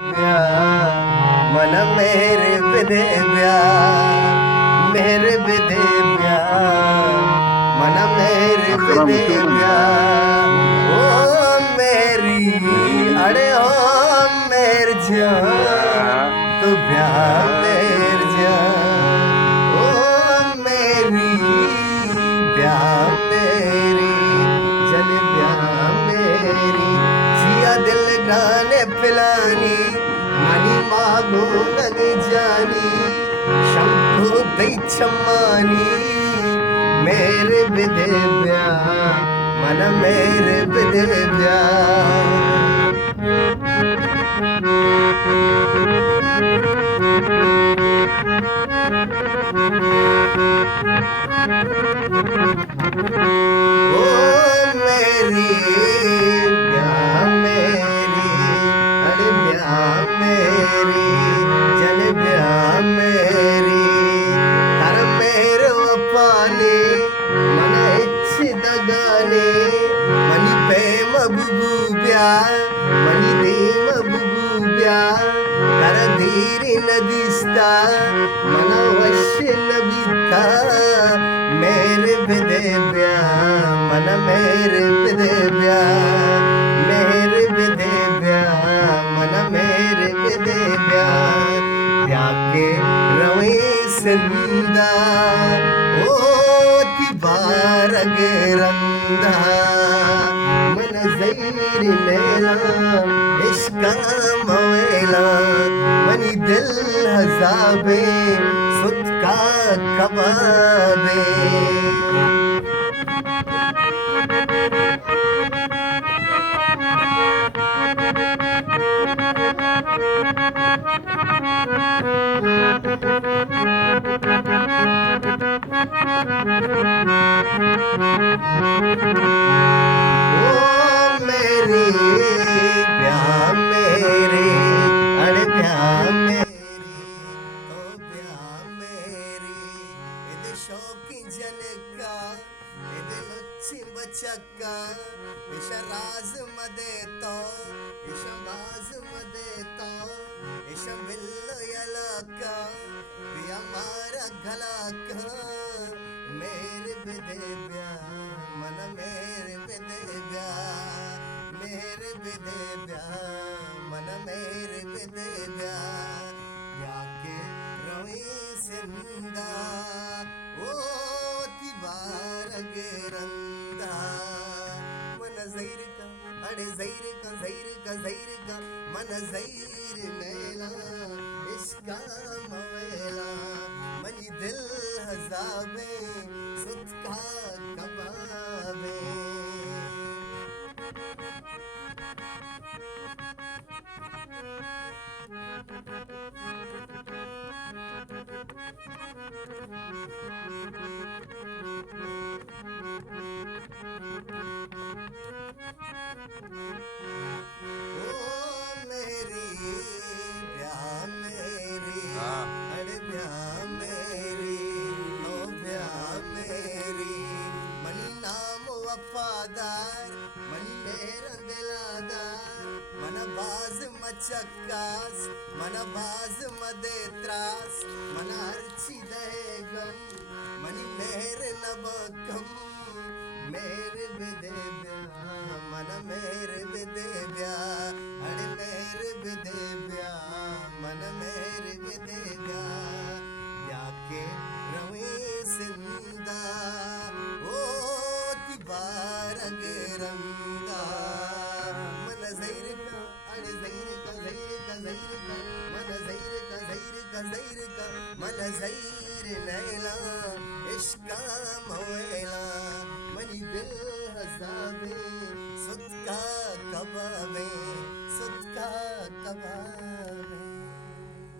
प्यार मन मेरे बिदे मेरे बिदे मन मेरे बिदे ओ मेरी अड़े ओ मेर जान तो प्यार मेर जान ओ मेरी प्यार मेरी जल प्यार मेरी जिया दिल गाने पिलानी मनी मागो नगी जानी शंभु दैच्छमानी मेरे बिदे मन मेरे बिदे ओ मेरी प्यार मेरी अरे प्यार मेरी जन प्यार मेरी कर मेरे वफाने मन इच्छ दगाने मनी प्रेम बुबू प्यार मनी देव बुबू प्यार कर धीरे नदिस्ता मन वश्य नबिता मेरे बिदे मन मेरे बिदे मेरे बिदे मन मेरे बिदे प्याके रवे सिंदा ओ तिबारग रंदा मन ज़ैर लैला इश्का मवेला मनी दिल हज़ाबे सुत का कबाबे ओ मेरी प्यार मेरी अरे प्यार मेरी तो प्यार मेरी इधर शौकी जनका इधर लुच्ची बचका इश राज मदे तो इश बाज मदे तो इश बिल्लो यलका पिया मारा गलाका मेरे बिदे मन मेरे बिदे मेरे बिदे मन मेरे बिदे प्याके रवी सिंदा ओ तिबारग रंदा मन ज़ैर का अड़े ज़ैर का मन ज़ैर नैला इश्का मवेला मनी दिल हज़ाबे सुत का कबाबे ओ मेरी प्यार मेरी अरे प्यार मेरी ओ प्यार मेरी मनी नाम वफादार मनी मेरा दिलादार मन बाज मचक्कास मन बाज मदे त्रास मन अर्ची दहेगम मनी मेरे नबकम मेरे बिदे मन मेरे बिदे अरे मेरे बिदे मन मेरे बिदे प्याके रवे सिंदा ओ तिबारग रंदा मन ज़ैर का अरे ज़ैर का मन ज़ैर का मन ज़ैर नैला इश्का मवेला मनी दिल हज़ाबे सुत का कबाबे सुत का कबाबे